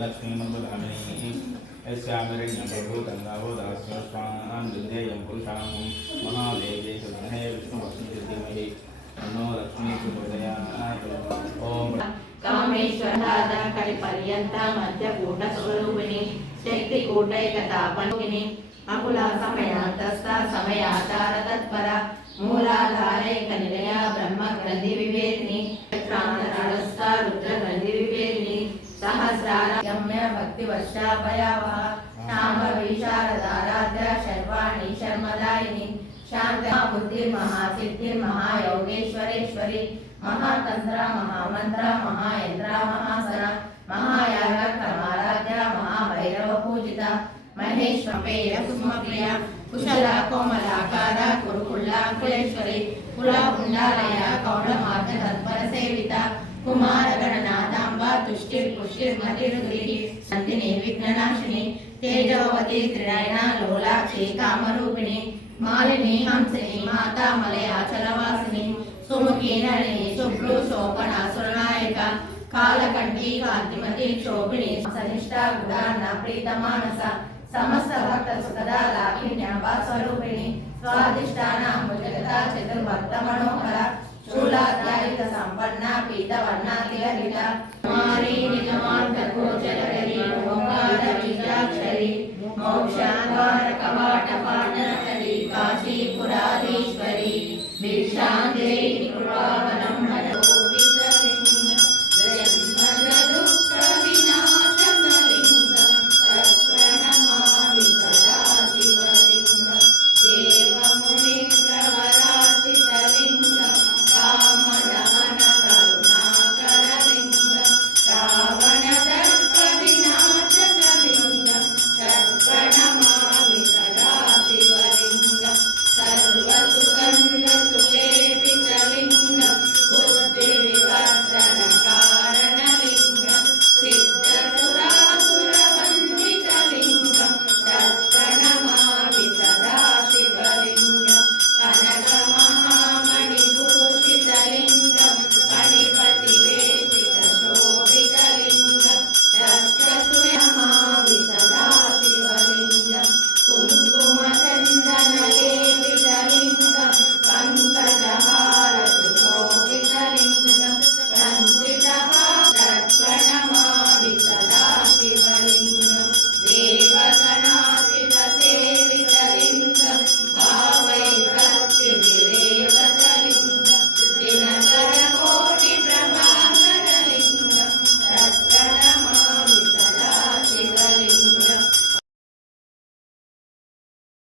लक्ष्मीमन्त्रधामिनी यस्यामिरण्यं प्रभूतङ्गावोदास्य स्वाहां विद्येयं पुरुषां महादेवे सुधने विष्णुवसुधीमहि तन्नो लक्ष्मी प्रचोदयात्। ओम कामेश्वरादा कलिपर्यन्त मध्यकूटस्वरूपिणी शक्तिकूटैकतापनिनी अकुला समयान्तस्था समयाचार तत्परा मूलाधारैकनिलया ब्रह्मग्रन्थि विवेदिनी प्राणराडस्था रुद्रग्रन्थि विवेदिनी सहस्रारम्य भक्तिवर्षाभयावः शाम्भवीशारदाराध्या शर्वाणी शर्मदायिनी शान्ता बुद्धिर्महासिद्धिर्महायोगेश्वरेश्वरी महातंत्र महामंत्र महायंत्र महासना महायाग क्रमाराध्या महाभैरव पूजिता महेश्वरेय कुसुमप्रिया कुशला कोमलाकार कुरुकुल्ला कुलेश्वरी कुलाकुंडालय कौडमार्ग तत्पर सेविता कुमार गणनाथांबा तुष्टिर पुष्टिर मतिरुद्री संतिनी विघ्ननाशिनी तेजोवती त्रिनयना लोलाक्षी कामरूपिणी मालिनी हंसिनी माता मलयाचलवासिनी सुमुखी नलिनी शुभ्रू शोभना सुरनायिका कालकंठी कांतिमती शोभिनी सनिष्ठा गुणार्णा प्रीतमानसा समस्त भक्त सुखदा लाखिन्याम्बा स्वरूपिणी स्वादिष्टाना मुजगता चतुर्भक्त मनोहरा शूलाध्यायित संपन्ना पीतवर्णा तिलकिता